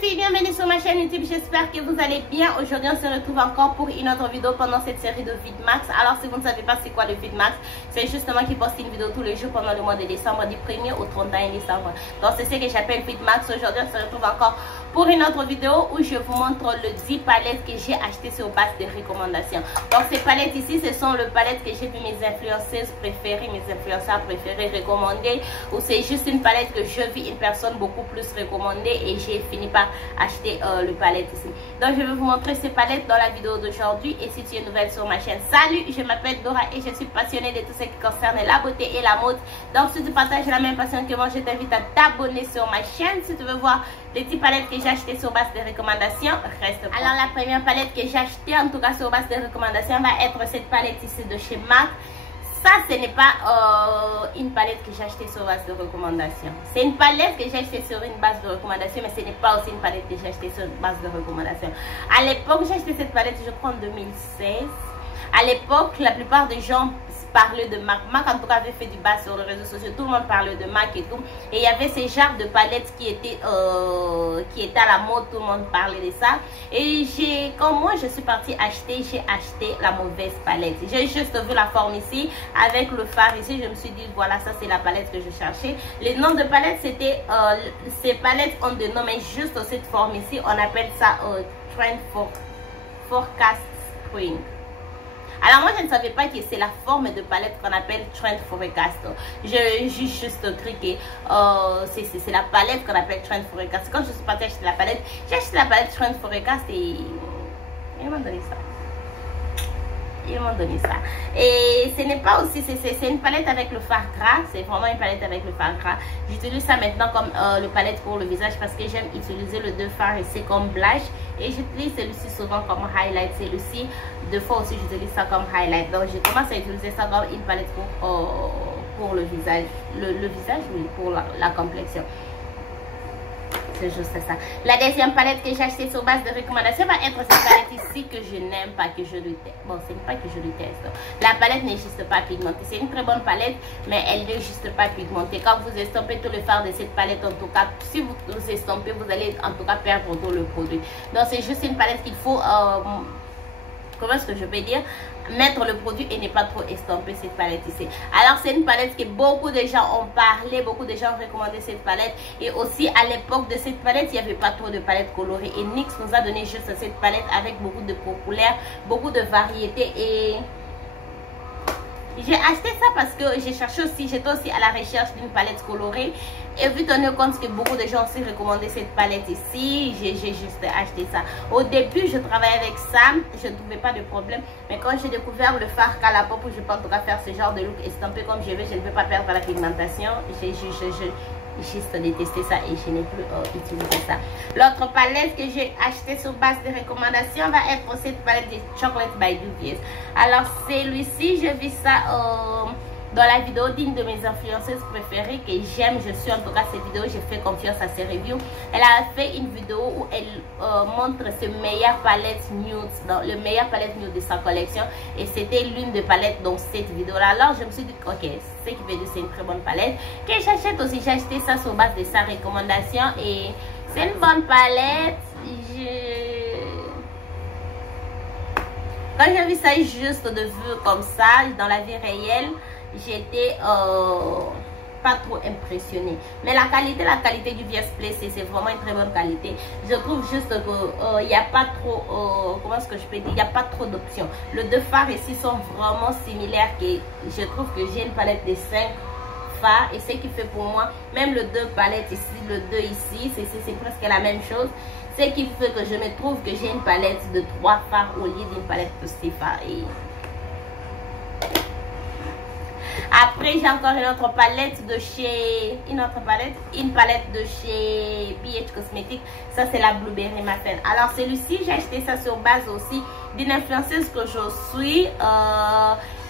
filles, bienvenue sur ma chaîne YouTube, j'espère que vous allez bien. Aujourd'hui on se retrouve encore pour une autre vidéo pendant cette série de VidMax. Alors si vous ne savez pas c'est quoi le VidMax, c'est justement qui poste une vidéo tous les jours pendant le mois de décembre, du 1er au 31 décembre. Donc c'est ce que j'appelle VidMax. Aujourd'hui on se retrouve encore pour une autre vidéo où je vous montre le 10 palettes que j'ai acheté sur base de recommandations. Donc ces palettes ici, ce sont les palettes que j'ai vu mes influenceuses préférées, mes influenceurs préférés recommander, ou c'est juste une palette que je vis une personne beaucoup plus recommandée et j'ai fini par acheter le palette ici. Donc je vais vous montrer ces palettes dans la vidéo d'aujourd'hui. Et si tu es nouvelle sur ma chaîne, salut, je m'appelle Dora et je suis passionnée de tout ce qui concerne la beauté et la mode. Donc si tu partages la même passion que moi, je t'invite à t'abonner sur ma chaîne. Si tu veux voir les petites palettes que j'ai achetées sur base de recommandations, reste pour. Alors la première palette que j'ai achetée, en tout cas sur base de recommandations, va être cette palette ici de chez MAC. Ça, ce n'est pas une palette que j'ai achetée sur base de recommandation. C'est une palette que j'ai achetée sur une base de recommandation, mais ce n'est pas aussi une palette que j'ai achetée sur une base de recommandation. À l'époque, j'ai acheté cette palette, je crois, en 2016. À l'époque, la plupart des gens parlaient de MAC. MAC, en tout cas, avait fait du bas sur les réseaux sociaux. Tout le monde parlait de MAC et tout. Et il y avait ces genres de palettes qui étaient à la mode. Tout le monde parlait de ça. Et comme moi, je suis partie acheter, j'ai acheté la mauvaise palette. J'ai juste vu la forme ici, avec le phare ici. Je me suis dit, voilà, ça c'est la palette que je cherchais. Les noms de palettes, c'était, ces palettes ont des noms, mais juste cette forme ici, on appelle ça Trend Forecast Spring. Alors moi je ne savais pas que c'est la forme de palette qu'on appelle Trend Forecast. J'ai juste cliqué. C'est la palette qu'on appelle Trend Forecast. Quand je suis partie acheter la palette, j'ai acheté la palette Trend Forecast et ils m'ont donné ça. Ils m'ont donné ça. Et ce n'est pas aussi, c'est une palette avec le fard gras. C'est vraiment une palette avec le fard gras. J'utilise ça maintenant comme le palette pour le visage parce que j'aime utiliser le deux fards ici comme blush. Et j'utilise celui-ci souvent comme highlight. Celui-ci, deux fois aussi, j'utilise ça comme highlight. Donc, je commence à utiliser ça comme une palette pour le visage. Le visage, oui, pour la complexion. C'est juste ça. La deuxième palette que j'ai achetée sur base de recommandation va être cette palette ici que je n'aime pas, que je déteste. Bon, ce n'est pas que je déteste. La palette n'est juste pas pigmentée. C'est une très bonne palette, mais elle n'est juste pas pigmentée. Quand vous estampez tout le fard de cette palette, en tout cas, si vous estampez, vous allez en tout cas perdre tout le produit. Donc, c'est juste une palette qu'il faut... comment est-ce que je peux dire, mettre le produit et ne pas trop estomper cette palette ici. Alors c'est une palette que beaucoup de gens ont parlé, beaucoup de gens ont recommandé cette palette. Et aussi à l'époque de cette palette, il n'y avait pas trop de palettes colorées. Et NYX nous a donné juste cette palette avec beaucoup de couleurs, beaucoup de variétés. Et j'ai acheté ça parce que j'ai cherché aussi, j'étais aussi à la recherche d'une palette colorée. Et vu tenir compte que beaucoup de gens ont aussi recommandé cette palette ici, j'ai juste acheté ça. Au début, je travaillais avec ça, je ne trouvais pas de problème. Mais quand j'ai découvert le fard qu'à la peau, je peux en tout cas faire ce genre de look estampé comme je veux, je ne veux pas perdre la pigmentation. J'ai juste détesté ça et je n'ai plus utilisé ça. L'autre palette que j'ai acheté sur base de recommandations va être cette palette de Chocolate by Juvia's. Alors celui-ci, je vis ça dans la vidéo d'une de mes influenceuses préférées que j'aime. Je suis en tout cas cette vidéo, j'ai fait confiance à ses reviews. Elle a fait une vidéo où elle montre ses meilleures palettes nude, le meilleur palette nude de sa collection, et c'était l'une des palettes dans cette vidéo là. Alors je me suis dit ok, ce qui veut dire c'est une très bonne palette que j'achète aussi. J'ai acheté ça sur base de sa recommandation et c'est une bonne palette. Quand j'ai vu ça juste de vue comme ça dans la vie réelle, j'étais pas trop impressionnée. Mais la qualité du VS Play, c'est vraiment une très bonne qualité. Je trouve juste que il n'y a pas trop, comment est-ce que je peux dire, il n'y a pas trop d'options. Les deux fards ici sont vraiment similaires. Que je trouve que j'ai une palette de 5 fards et ce qui fait pour moi, même le 2 palettes ici, le 2 ici, c'est presque la même chose. Ce qui fait que je me trouve que j'ai une palette de 3 fards au lieu d'une palette de 6 fards. Et après, j'ai encore une autre palette de chez... Une palette de chez BH Cosmetics. Ça, c'est la Blueberry Matin. Alors, celui-ci, j'ai acheté ça sur base aussi d'une influenceuse que je suis.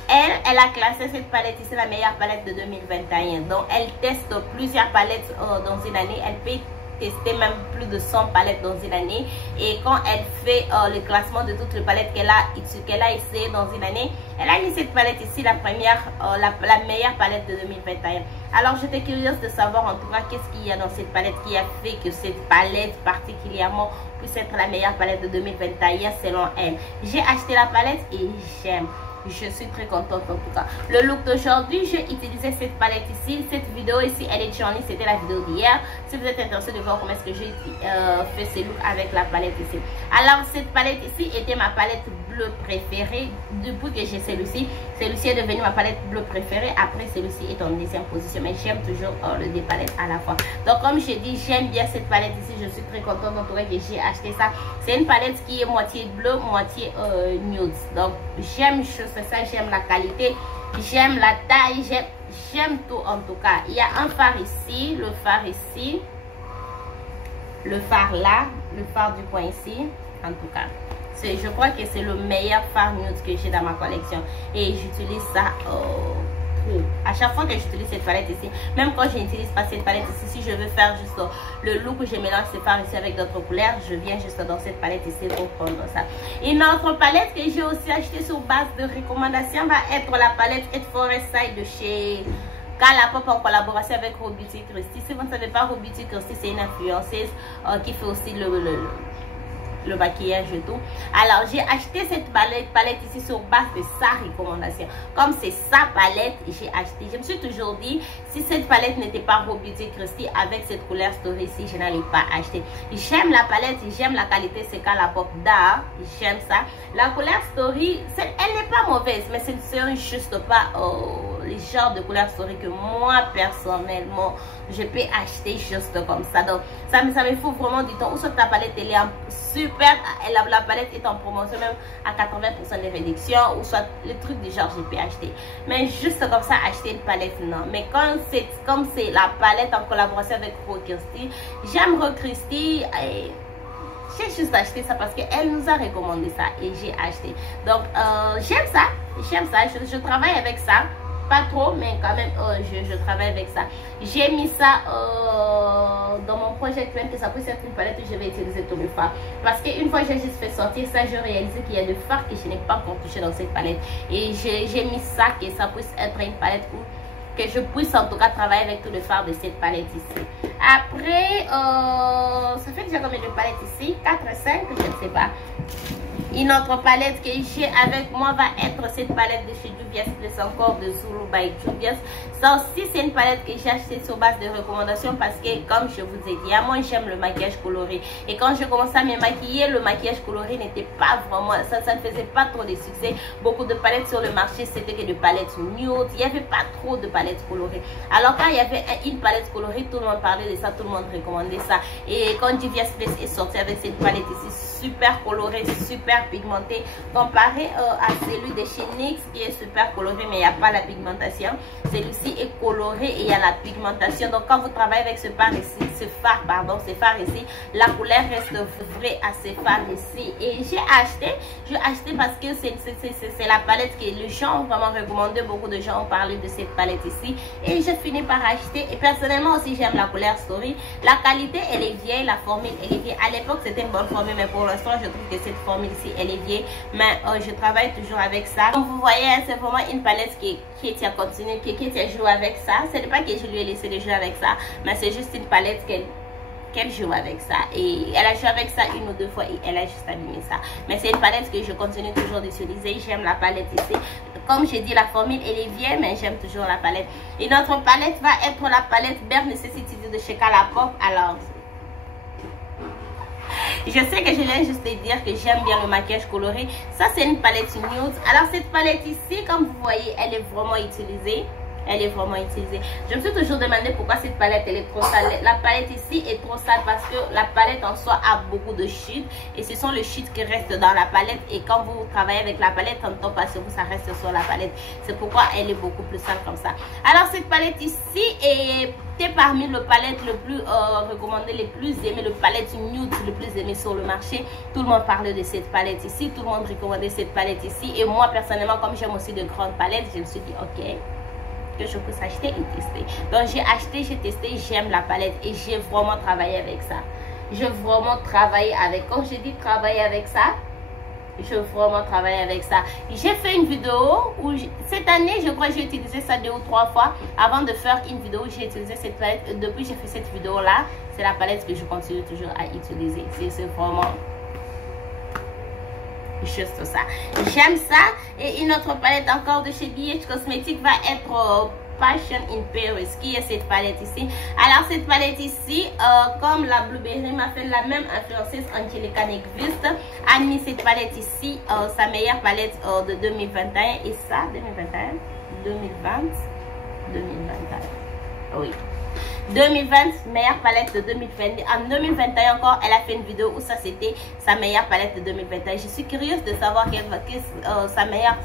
Elle a classé cette palette ici la meilleure palette de 2021. Donc, elle teste plusieurs palettes dans une année. Elle paye testé même plus de 100 palettes dans une année. Et quand elle fait le classement de toutes les palettes qu'elle a essayé dans une année, elle a mis cette palette ici, la première, la meilleure palette de 2021. Alors j'étais curieuse de savoir en tout cas qu'est-ce qu'il y a dans cette palette qui a fait que cette palette particulièrement puisse être la meilleure palette de 2021 selon elle. J'ai acheté la palette et j'aime. Je suis très contente en tout cas. Le look d'aujourd'hui, j'ai utilisé cette palette ici. Cette vidéo ici, elle est journée, c'était la vidéo d'hier. Si vous êtes intéressé de voir comment est-ce que j'ai fait ce look avec la palette ici. Alors cette palette ici était ma palette bleue préférée depuis que j'ai celui-ci. Celui-ci est devenu ma palette bleue préférée. Après celui-ci est en deuxième position. Mais j'aime toujours les deux palettes à la fois. Donc comme j'ai dit, j'aime bien cette palette ici. Je suis très contente en tout cas que j'ai acheté ça. C'est une palette qui est moitié bleu, moitié nude. Donc j'aime ça, j'aime la qualité, j'aime la taille, j'aime tout en tout cas. Il y a un phare ici, le phare ici, le phare là, le phare du coin ici, en tout cas. Je crois que c'est le meilleur phare nude que j'ai dans ma collection et j'utilise ça à chaque fois que j'utilise cette palette ici. Même quand je n'utilise pas cette palette ici, si je veux faire juste le look où je mélange ces fards ici avec d'autres couleurs, je viens juste dans cette palette ici pour prendre ça. Une autre palette que j'ai aussi acheté sur base de recommandation va être la palette It Forest Side de chez Colourpop en collaboration avec Rose Beauty Christy. Si vous ne savez pas, Rose Beauty Christy c'est une influenceuse qui fait aussi le maquillage et tout. Alors j'ai acheté cette palette ici sur base de sa recommandation. Comme c'est sa palette, j'ai acheté. Je me suis toujours dit, si cette palette n'était pas Rose Beauty Christy avec cette couleur story ici, je n'allais pas acheter. J'aime la palette, j'aime la qualité, c'est Colourpop d'art, j'aime ça. La couleur story, elle n'est pas mauvaise, mais ce ne juste pas les genres de couleur story que moi personnellement je peux acheter juste comme ça. Donc ça me faut vraiment du temps. Ou soit ta palette elle est super, la palette est en promotion même à 80% de réduction, ou soit le truc du genre je peux acheter. Mais juste comme ça acheter une palette non. Mais comme c'est la palette en collaboration avec Rose Christy, j'aime Rose Christy et j'ai juste acheté ça parce qu'elle nous a recommandé ça et j'ai acheté. Donc j'aime ça, je travaille avec ça. Pas trop, mais quand même, je travaille avec ça. J'ai mis ça dans mon projet même que ça puisse être une palette que je vais utiliser tous les fards. Parce qu'une fois j'ai juste fait sortir ça, j'ai réalisé qu'il y a des fards que je n'ai pas encore touché dans cette palette. Et j'ai mis ça, que ça puisse être une palette où que je puisse en tout cas travailler avec tous les fards de cette palette ici. Après, ça fait déjà combien de palettes ici? 4 et 5, je ne sais pas. Une autre palette que j'ai avec moi va être cette palette de chez Juvia's Place encore de Zulu by Juvia's. Ça aussi c'est une palette que j'ai achetée sur base de recommandations parce que comme je vous ai dit, moi j'aime le maquillage coloré. Et quand je commençais à me maquiller, le maquillage coloré n'était pas vraiment, ça ne faisait pas trop de succès. Beaucoup de palettes sur le marché c'était que des palettes nude, il n'y avait pas trop de palettes colorées. Alors quand il y avait une palette colorée, tout le monde parlait de ça, tout le monde recommandait ça. Et quand Juvia's Place est sorti avec cette palette ici, super colorée, super pigmenté comparé à celui de chez NYX qui est super coloré mais il n'y a pas la pigmentation. Celui-ci est coloré et il y a la pigmentation. Donc quand vous travaillez avec ce phare ici, la couleur reste vraie à ce phare ici. Et j'ai acheté parce que c'est la palette que les gens ont vraiment recommandé. Beaucoup de gens ont parlé de cette palette ici et j'ai fini par acheter. Et personnellement aussi j'aime la couleur story. La qualité elle est vieille, la formule elle est vieille. À l'époque c'était une bonne formule mais pour l'instant je trouve que cette formule ici elle est vieille, mais je travaille toujours avec ça. Comme vous voyez, c'est vraiment une palette qui a continué, qui a joué avec ça. Ce n'est pas que je lui ai laissé de jouer avec ça, mais c'est juste une palette qu'elle joue avec ça. Et elle a joué avec ça une ou deux fois et elle a juste abîmé ça. Mais c'est une palette que je continue toujours d'utiliser. J'aime la palette ici. Comme j'ai dit, la formule elle est vieille, mais j'aime toujours la palette. Une autre palette va être la palette Bare Necessity de chez Colourpop. Alors, je sais que je viens juste de dire que j'aime bien le maquillage coloré. Ça c'est une palette nude. Alors cette palette ici, comme vous voyez, elle est vraiment utilisée. Elle est vraiment utilisée. Je me suis toujours demandé pourquoi cette palette elle est trop sale. La palette ici est trop sale parce que la palette en soi a beaucoup de shades. Et ce sont les shades qui restent dans la palette. Et quand vous travaillez avec la palette, en temps passé, ça reste sur la palette. C'est pourquoi elle est beaucoup plus sale comme ça. Alors cette palette ici est parmi les palettes les plus recommandées, les plus aimées, le palette nude le plus aimé sur le marché. Tout le monde parlait de cette palette ici. Tout le monde recommandait cette palette ici. Et moi personnellement, comme j'aime aussi de grandes palettes, je me suis dit ok, que je puisse acheter et tester. Donc j'ai acheté, j'ai testé, j'aime la palette et j'ai vraiment travaillé avec ça. J'ai vraiment travaillé avec, quand j'ai dit travailler avec ça, je vraiment travaille avec ça. J'ai fait une vidéo où cette année, je crois que j'ai utilisé ça 2 ou 3 fois. Avant de faire une vidéo, j'ai utilisé cette palette. Depuis que j'ai fait cette vidéo là, c'est la palette que je continue toujours à utiliser. C'est vraiment juste ça. J'aime ça. Et une autre palette encore de chez BH Cosmetics va être Passion in Paris, qui est cette palette ici. Alors cette palette ici, comme la Blueberry m'a fait la même influenceuse Angelica Nyqvist, a mis cette palette ici, sa meilleure palette de 2021. Et ça, 2021, 2020, 2021, oui. 2020, meilleure palette de 2020. En 2021 encore, elle a fait une vidéo où ça c'était sa meilleure palette de 2021. Je suis curieuse de savoir sa meilleure...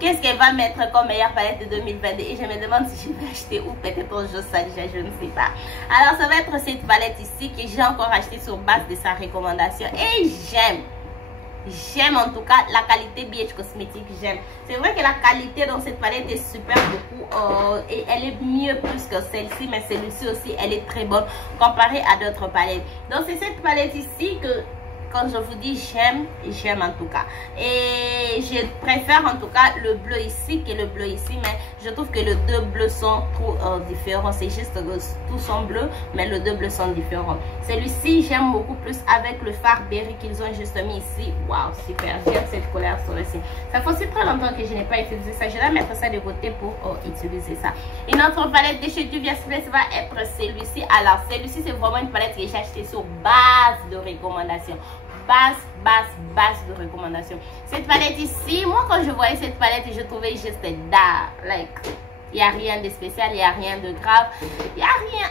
Qu'est-ce qu'elle va mettre comme meilleure palette de 2022 et je me demande si je vais acheter ou peut-être juste ça déjà, je ne sais pas. Alors ça va être cette palette ici que j'ai encore acheté sur base de sa recommandation et j'aime en tout cas la qualité BH Cosmetics, j'aime. C'est vrai que la qualité dans cette palette est super beaucoup et elle est mieux plus que celle-ci, mais celle-ci aussi elle est très bonne comparée à d'autres palettes. Donc c'est cette palette ici que quand je vous dis j'aime en tout cas. Et je préfère en tout cas le bleu ici que le bleu ici. Mais je trouve que les deux bleus sont trop différents. C'est juste que tous sont bleus, mais les deux bleus sont différents. Celui-ci, j'aime beaucoup plus avec le fard berry qu'ils ont juste mis ici. Waouh, super. J'aime cette couleur sur le ci. Ça fait aussi très longtemps que je n'ai pas utilisé ça. Je vais mettre ça de côté pour utiliser ça. Une autre palette de chez Juvia's Place va être celui-ci. Alors, celui-ci, c'est vraiment une palette que j'ai achetée sur base de recommandation. Base de recommandation. Cette palette ici, moi quand je voyais cette palette, je trouvais juste d'art. Like, il n'y a rien de spécial, il n'y a rien de grave. Il n'y a rien.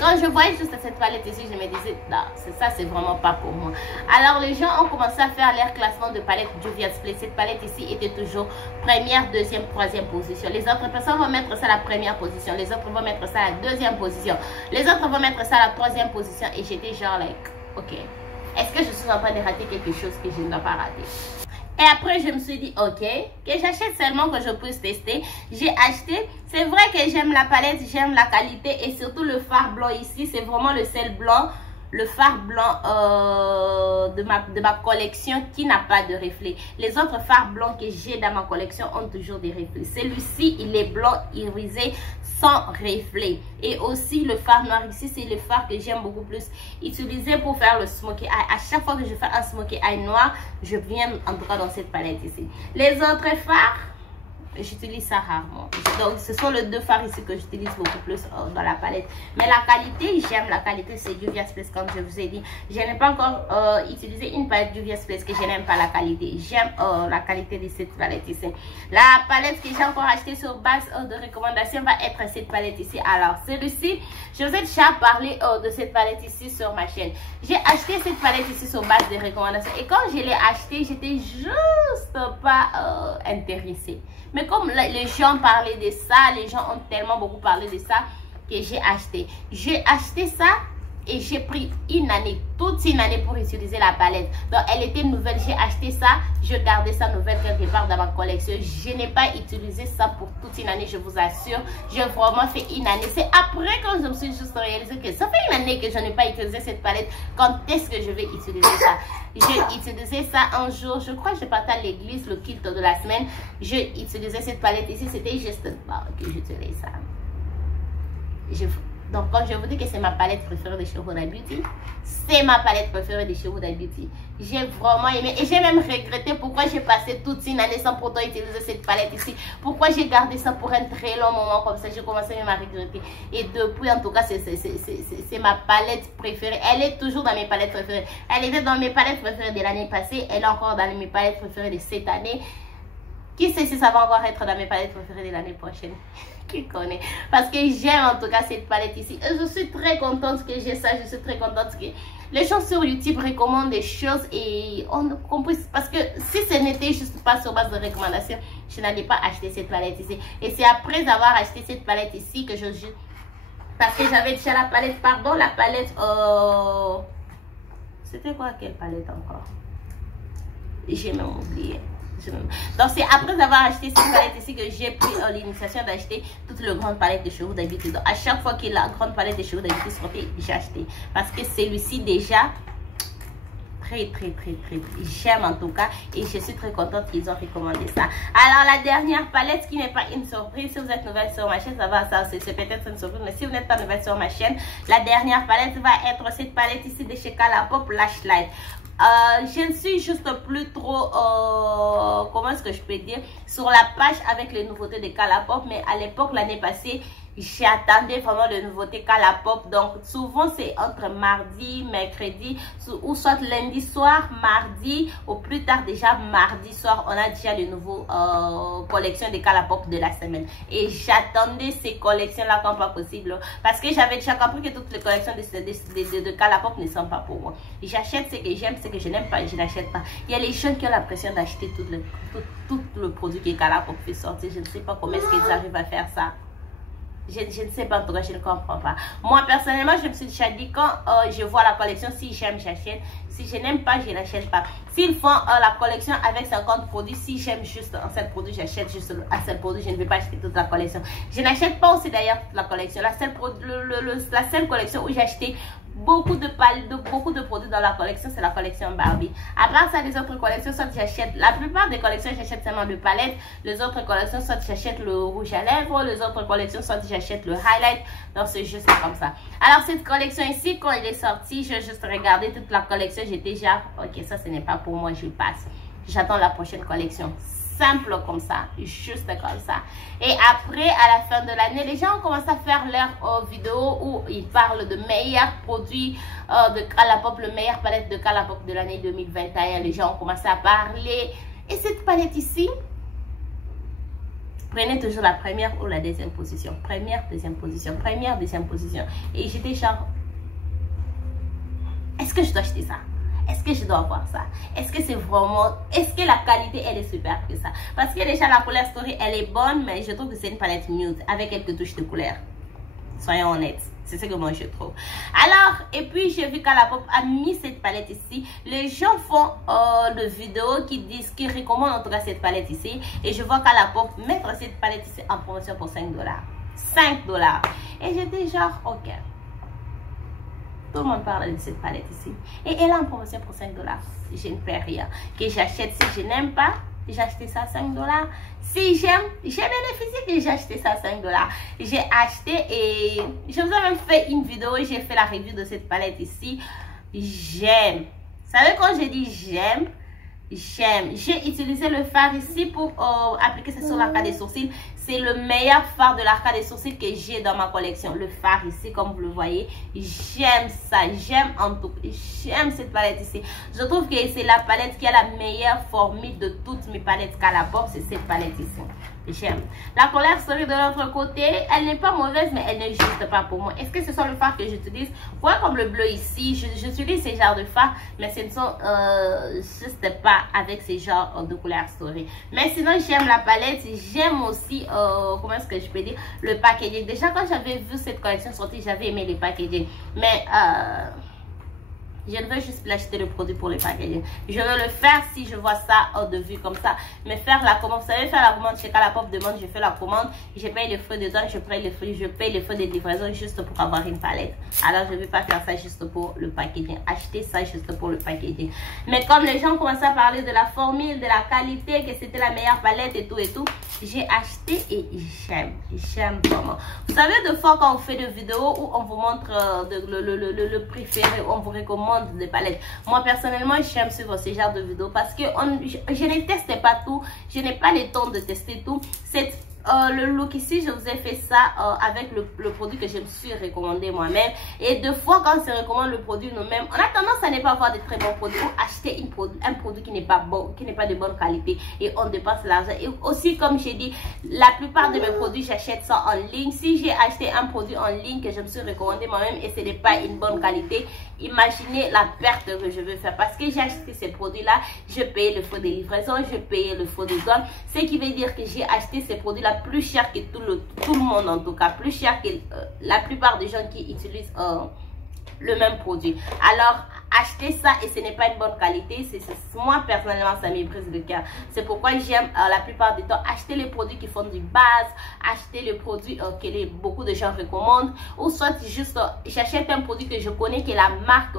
Quand je voyais juste cette palette ici, je me disais, non, ça c'est vraiment pas pour moi. Alors les gens ont commencé à faire leur classement de palette Juvia's Place. Cette palette ici était toujours première, deuxième, troisième position. Les autres personnes vont mettre ça à la première position. Les autres vont mettre ça à la deuxième position. Les autres vont mettre ça à la troisième position. Et j'étais genre, like, ok. Est-ce que je suis en train de rater quelque chose que je ne dois pas rater? Et après, je me suis dit, ok, que j'achète seulement que je puisse tester. J'ai acheté. C'est vrai que j'aime la palette, j'aime la qualité et surtout le fard blanc ici. C'est vraiment le seul blanc, le fard blanc de ma collection qui n'a pas de reflet. Les autres fards blancs que j'ai dans ma collection ont toujours des reflets. Celui-ci, il est blanc irisé sans reflet. Et aussi le fard noir ici, c'est le fard que j'aime beaucoup plus utiliser pour faire le smokey eye. À chaque fois que je fais un smokey eye noir, je viens en tout cas dans cette palette ici. Les autres fards, j'utilise ça rarement. Donc ce sont les deux fards ici que j'utilise beaucoup plus dans la palette. Mais la qualité, j'aime la qualité, c'est Juvia's Place comme je vous ai dit. Je n'ai pas encore utilisé une palette Juvia's Place que je n'aime pas la qualité. J'aime la qualité de cette palette ici. La palette que j'ai encore achetée sur base de recommandation va être cette palette ici. Alors celui-ci, je vous ai déjà parlé de cette palette ici sur ma chaîne. J'ai acheté cette palette ici sur base de recommandation. Et quand je l'ai achetée, j'étais juste pas intéressée. Mais comme les gens parlaient de ça, les gens ont tellement beaucoup parlé de ça que j'ai acheté. J'ai acheté ça et j'ai pris une année, toute une année pour utiliser la palette. Donc elle était nouvelle, j'ai acheté ça, je gardais ça nouvelle quelque part dans ma collection. Je n'ai pas utilisé ça pour toute une année, je vous assure. J'ai vraiment fait une année. C'est après quand je me suis juste réalisé que ça fait une année que je n'ai pas utilisé cette palette. Quand est-ce que je vais utiliser ça? J'ai utilisé ça un jour, je crois que je partais à l'église, le culte de la semaine. J'ai utilisé cette palette ici, c'était juste que j'utilise ça. Donc, quand je vous dis que c'est ma palette préférée de chez Huda Beauty, c'est ma palette préférée de chez Huda Beauty. J'ai vraiment aimé et j'ai même regretté pourquoi j'ai passé toute une année sans pourtant utiliser cette palette ici. Pourquoi j'ai gardé ça pour un très long moment comme ça. J'ai commencé même à regretter. Et depuis, en tout cas, c'est ma palette préférée. Elle est toujours dans mes palettes préférées. Elle était dans mes palettes préférées de l'année passée. Elle est encore dans mes palettes préférées de cette année. Qui sait si ça va encore être dans mes palettes préférées de l'année prochaine? Qui connaît? Parce que j'aime en tout cas cette palette ici. Et je suis très contente que j'ai ça. Je suis très contente que les gens sur YouTube recommandent des choses et on comprend. Parce que si ce n'était juste pas sur base de recommandation, je n'allais pas acheter cette palette ici. Et c'est après avoir acheté cette palette ici que parce que j'avais déjà la palette, pardon, la palette... C'était quoi quelle palette encore? J'ai même oublié. Donc c'est après avoir acheté cette palette ici que j'ai pris l'initiation d'acheter toute la grande palette de cheveux d'habitude. Donc à chaque fois que la grande palette de cheveux d'habitude sortait, j'ai acheté. Parce que celui-ci déjà, très j'aime en tout cas, et je suis très contente qu'ils ont recommandé ça. Alors la dernière palette qui n'est pas une surprise, si vous êtes nouvelle sur ma chaîne, ça va, ça c'est peut-être une surprise, mais si vous n'êtes pas nouvelle sur ma chaîne, la dernière palette va être cette palette ici de chez Colourpop Lash Light. Je ne suis juste plus trop, comment est-ce que je peux dire, sur la page avec les nouveautés de Colourpop, mais à l'époque, l'année passée, j'attendais vraiment les nouveautés Colourpop. Donc souvent c'est entre mardi, mercredi ou soit lundi soir, mardi ou plus tard déjà mardi soir, on a déjà les nouveaux collections de Colourpop de la semaine. Et j'attendais ces collections là comme pas possible, parce que j'avais déjà compris que toutes les collections de Colourpop ne sont pas pour moi. J'achète ce que j'aime, ce que je n'aime pas, je n'achète pas. Il y a les jeunes qui ont l'impression d'acheter tout le produit que Colourpop fait sortir. Je ne sais pas comment est-ce qu'ils arrivent à faire ça. Je ne sais pas, en tout cas, je ne comprends pas. Moi, personnellement, je me suis déjà dit, quand je vois la collection, si j'aime, j'achète. Si je n'aime pas, je n'achète pas. S'ils font la collection avec 50 produits, si j'aime juste un seul produit, j'achète juste un seul produit. Je ne vais pas acheter toute la collection. Je n'achète pas aussi d'ailleurs toute la collection. La seule collection où j'ai acheté beaucoup de produits dans la collection, c'est la collection Barbie. À part ça, les autres collections, soit j'achète, la plupart des collections, j'achète seulement le palette. Les autres collections, soit j'achète le rouge à lèvres. Les autres collections, soit j'achète le highlight. Donc c'est juste comme ça. Alors cette collection ici, quand elle est sortie, j'ai juste regardé toute la collection. J'étais genre, ok, ça ce n'est pas pour moi, je passe. J'attends la prochaine collection. Simple comme ça, juste comme ça. Et après, à la fin de l'année, les gens ont commencé à faire leurs vidéos où ils parlent de meilleurs produits de Colourpop, le meilleur palette de Colourpop de l'année 2021. Les gens ont commencé à parler. Et cette palette ici, prenez toujours la première ou la deuxième position. Première, deuxième position. Première, deuxième position. Et j'étais genre, est-ce que je dois acheter ça? Est-ce que je dois avoir ça? Est-ce que c'est vraiment... Est-ce que la qualité, elle est super que ça? Parce que déjà, la couleur Story, elle est bonne, mais je trouve que c'est une palette nude avec quelques touches de couleur. Soyons honnêtes. C'est ce que moi, je trouve. Alors, et puis, j'ai vu Colourpop a mis cette palette ici. Les gens font des vidéos qui disent, qui recommandent en tout cas cette palette ici. Et je vois Colourpop mettre cette palette ici en promotion pour 5 $. 5 $. Et j'étais genre, ok. Tout le monde parle de cette palette ici. Et elle est en promotion pour 5 $. Je ne fais rien. Que j'achète, si je n'aime pas, j'ai acheté ça à 5 $. Si j'aime, j'ai bénéficié que j'ai acheté ça à 5 $. J'ai acheté et je vous ai même fait une vidéo. J'ai fait la review de cette palette ici. J'aime. Vous savez quand je dis j'aime? J'aime. J'ai utilisé le fard ici pour appliquer ça sur l'arcade des sourcils. C'est le meilleur fard de l'arcade des sourcils que j'ai dans ma collection. Le fard ici, comme vous le voyez. J'aime ça. J'aime en tout. J'aime cette palette ici. Je trouve que c'est la palette qui a la meilleure formule de toutes mes palettes Colourpop. C'est cette palette ici. J'aime. La couleur Story de l'autre côté, elle n'est pas mauvaise, mais elle n'est juste pas pour moi. Est-ce que ce sont le fard que j'utilise? Voilà comme le bleu ici. J'utilise ces genres de fards, mais ce ne sont juste pas avec ces genres de couleur Story. Mais sinon, j'aime la palette. J'aime aussi, comment est-ce que je peux dire, le packaging. Déjà, quand j'avais vu cette collection sortie, j'avais aimé les packaging. Mais je ne veux juste l'acheter le produit pour le packaging. Je veux le faire si je vois ça de vue comme ça. Mais faire la commande, vous savez, faire la commande chez Colourpop demande, je fais la commande, je paye les frais dedans, je paye les frais de livraison juste pour avoir une palette. Alors je ne vais pas faire ça juste pour le packaging. Acheter ça juste pour le packaging. Mais comme les gens commençaient à parler de la formule, de la qualité, que c'était la meilleure palette et tout, j'ai acheté et j'aime. J'aime vraiment. Vous savez, de fois quand on fait des vidéos où on vous montre le préféré, où on vous recommande des palettes. Moi personnellement, j'aime suivre ce genre de vidéos parce que je ne teste pas tout. Je n'ai pas le temps de tester tout. Le look ici, je vous ai fait ça avec le produit que je me suis recommandé moi-même. Et deux fois, quand on se recommande le produit nous-mêmes, on a tendance à ne pas avoir de très bons produits ou acheter un produit qui n'est pas bon, qui n'est pas de bonne qualité et on dépense l'argent. Et aussi, comme j'ai dit, la plupart de mes produits, j'achète ça en ligne. Si j'ai acheté un produit en ligne que je me suis recommandé moi-même et ce n'est pas une bonne qualité, imaginez la perte que je veux faire parce que j'ai acheté ces produits-là, je paye le frais de livraison, je paye le frais de douane, ce qui veut dire que j'ai acheté ces produits-là plus cher que tout le monde, en tout cas plus cher que la plupart des gens qui utilisent le même produit. Alors acheter ça et ce n'est pas une bonne qualité, moi personnellement ça me brise le cœur. C'est pourquoi j'aime la plupart du temps acheter les produits qui font du base, acheter les produits que beaucoup de gens recommandent, ou soit juste j'achète un produit que je connais, que la marque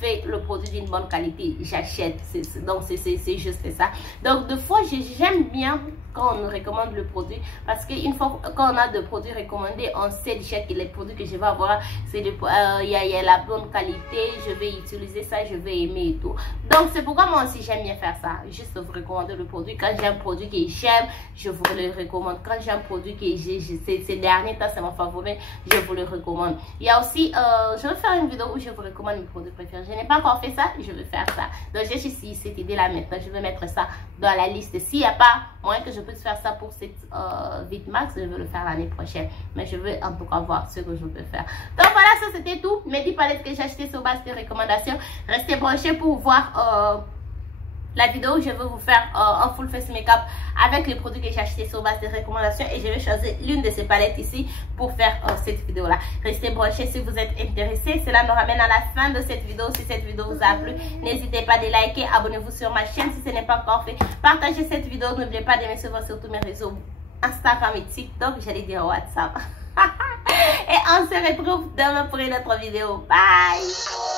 fait le produit d'une bonne qualité, j'achète. Donc c'est juste ça. Donc des fois j'aime bien quand on nous recommande le produit, parce qu'une fois quand on a des produits recommandés, on sait déjà que les produits que je vais avoir, c'est il y a la bonne qualité, je vais utiliser ça, je vais aimer et tout. Donc c'est pourquoi moi aussi j'aime bien faire ça, juste vous recommander le produit. Quand j'ai un produit que j'aime, je vous le recommande. Quand j'ai un produit que ces derniers temps c'est mon favori, je vous le recommande. Il y a aussi je vais faire une vidéo où je vous recommande mes produits préférés. Je n'ai pas encore fait ça, je vais faire ça. Donc j'ai ici cette idée là maintenant, je vais mettre ça dans la liste. S'il n'y a pas moyen que je puisse faire ça pour cette VitMax, je vais le faire l'année prochaine, mais je vais en tout cas voir ce que je peux faire. Donc voilà, ça c'était tout. Mes 10 palettes que j'ai achetées sur base de recommandations. Restez branchés pour voir la vidéo où je vais vous faire un full face makeup avec les produits que j'ai achetés sur base de recommandations, et je vais choisir l'une de ces palettes ici pour faire cette vidéo là. Restez branchés si vous êtes intéressés. Cela nous ramène à la fin de cette vidéo. Si cette vidéo vous a plu, n'hésitez pas à liker, abonnez-vous sur ma chaîne si ce n'est pas encore fait, partagez cette vidéo, n'oubliez pas de me suivre sur tous mes réseaux Instagram et TikTok, j'allais dire WhatsApp. Et on se retrouve demain pour une autre vidéo. Bye.